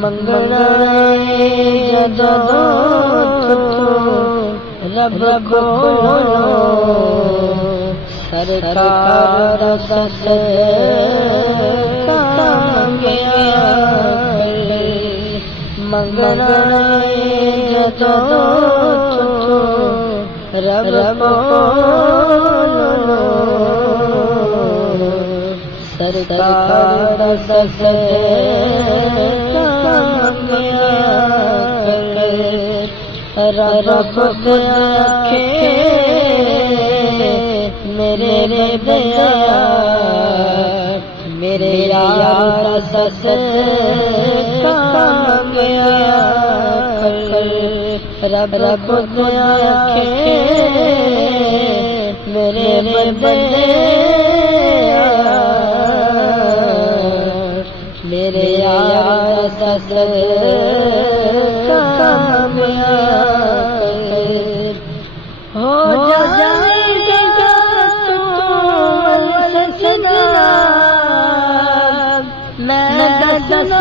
मंगना जदों रब कोलो सरकार दस मंगया मंगना जदों रब कोलो सरकार दस रब आखे मेरे दया मेरे यार सस रब आखे मेरे मेरे यार सस हो जाएगा तू सजना मैं दसना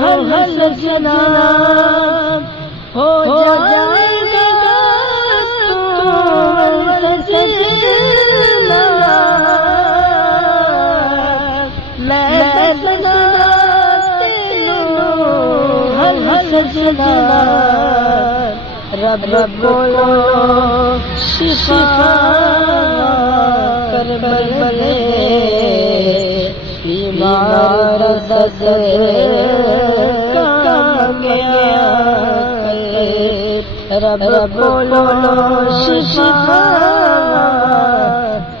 हर सजना हो जाएगा तू सजना मैं दसना हर सजना रब बोलो शिफा कर बले बीमार दस गया रब बोलो शिफा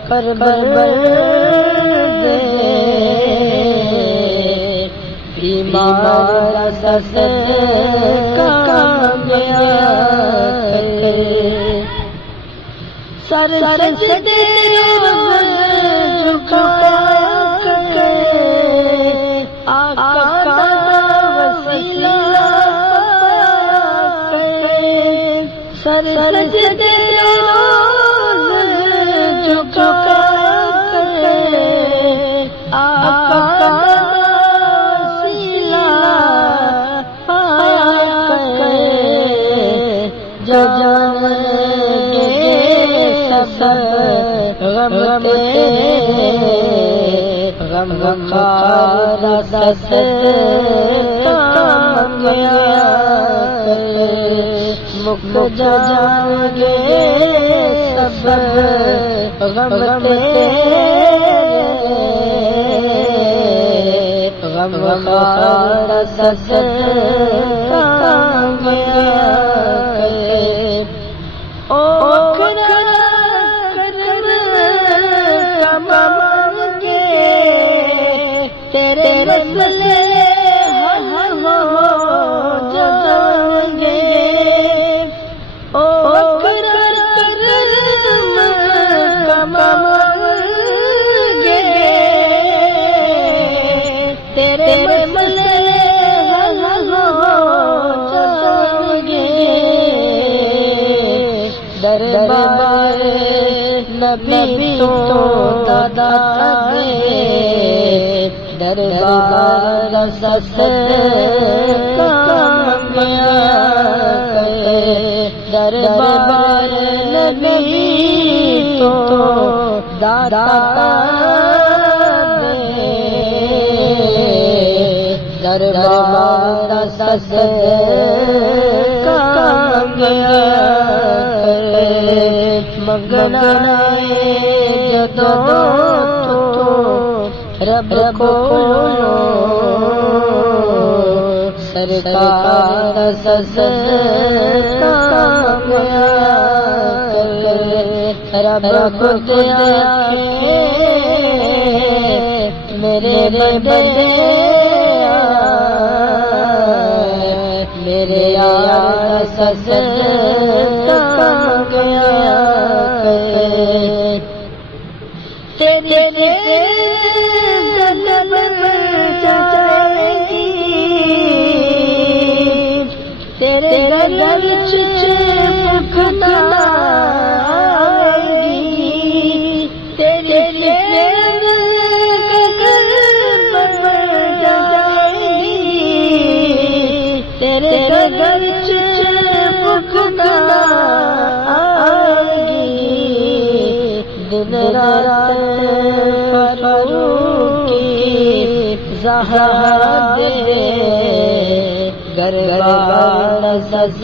कर बले बीमार दस सर सजदे झुका के आका का वसीला सर सजदे झुका के आका का वसीला पाया जान गम खार दस मुक जाएंगे सब गम खार दस तेरे मसले हल हो जाएंगे ओ करम कमाएंगे तेरे मसले हल हो जाएंगे दरबार नबी तो दादा दरबार सस दरबार नबी तो दादा दरबार सस मंगना जदों रब कोलो सरकार दस रब आखे मेरे मेरे यार सस तेरे तेरे गल भुख ना आएगी घर मुकदा आएगी दिन रात फरूकी ज़हरा दे गरबान सस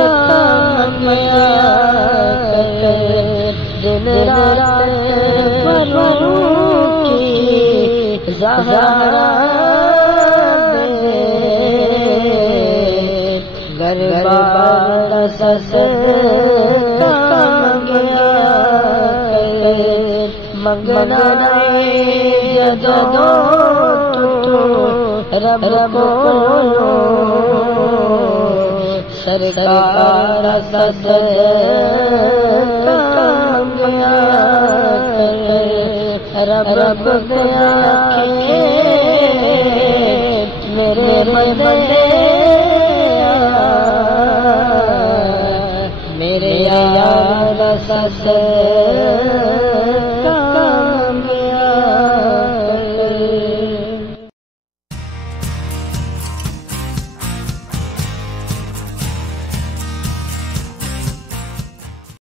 कामया दिन रात फरूकी ज़हरा गरबान सस कामया मंगना जदो रब को सरकार सस कामया रब दया के मेरे बंदे मेरे यार सस